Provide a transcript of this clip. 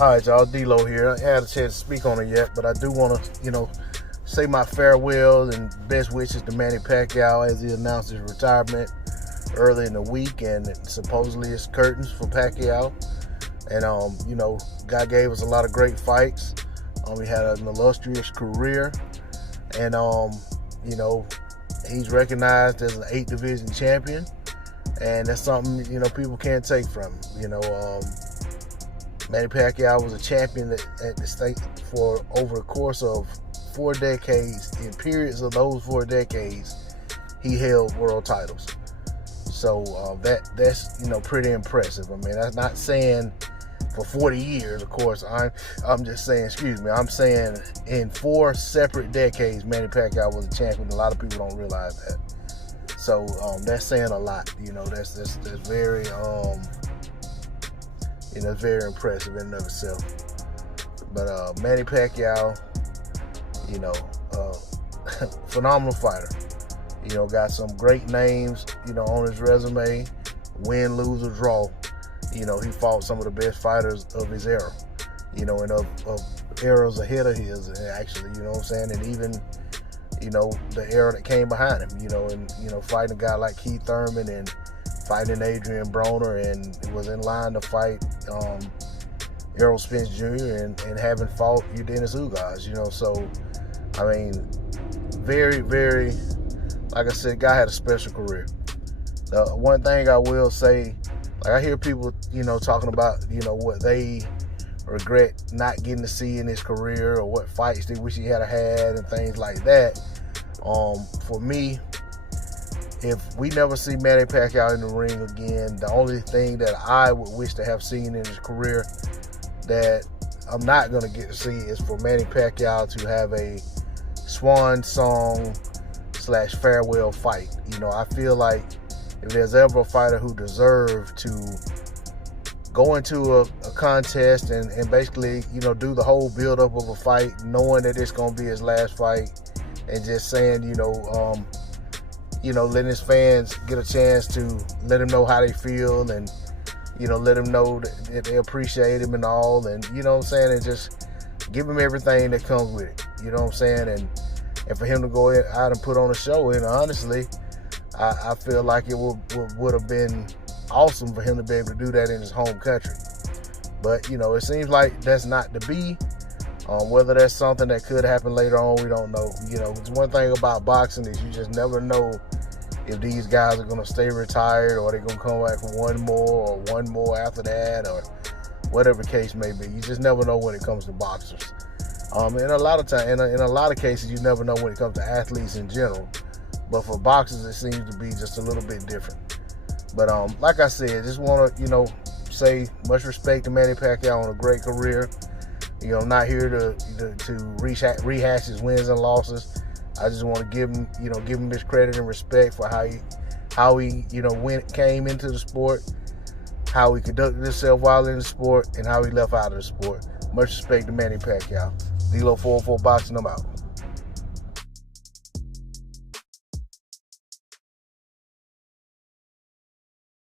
All right, y'all. D-Lo here. I ain't had a chance to speak on it yet, but I do want to, say my farewell and best wishes to Manny Pacquiao as he announced his retirement early in the week, and supposedly it's curtains for Pacquiao. And guy gave us a lot of great fights. He had an illustrious career, and he's recognized as an 8 division champion, and that's something people can't take from him. Manny Pacquiao was a champion at the state for over the course of 4 decades. In periods of those 4 decades, he held world titles. So that's pretty impressive. I mean, that's not saying for 40 years, of course. I'm just saying, I'm saying in 4 separate decades, Manny Pacquiao was a champion. A lot of people don't realize that. So that's saying a lot. That's very it's very impressive in and of itself. But Manny Pacquiao, phenomenal fighter. Got some great names, on his resume. Win, lose, or draw. He fought some of the best fighters of his era. And of eras ahead of his, actually. You know what I'm saying? And even, the era that came behind him. And fighting a guy like Keith Thurman and fighting Adrian Broner, and was in line to fight Errol Spence Jr. and having fought Dennis Ugas, So, I mean, very, very, like I said, guy had a special career. The one thing I will say, like I hear people, talking about, what they regret not getting to see in his career, or what fights they wish he had had and things like that. For me, if we never see Manny Pacquiao in the ring again, the only thing that I would wish to have seen in his career that I'm not going to get to see is for Manny Pacquiao to have a swan song / farewell fight. I feel like if there's ever a fighter who deserved to go into a contest and basically, do the whole build-up of a fight, knowing that it's going to be his last fight, and just saying, letting his fans get a chance to let him know how they feel, and, let him know that they appreciate him and all, and, and just give him everything that comes with it, and for him to go out and put on a show, and honestly, I feel like it would have been awesome for him to be able to do that in his home country. But, it seems like that's not to be. Whether that's something that could happen later on, we don't know. It's one thing about boxing is you just never know if these guys are going to stay retired, or they're going to come back for one more after that, or whatever the case may be. You just never know when it comes to boxers. In a lot of cases, you never know when it comes to athletes in general. But for boxers, it seems to be just a little bit different. But like I said, just want to say much respect to Manny Pacquiao on a great career. I'm not here to rehash his wins and losses. I just want to give him his credit and respect for how he came into the sport, how he conducted himself while in the sport, and how he left out of the sport. Much respect to Manny Pacquiao. D-Lo 404 Boxing, I'm out.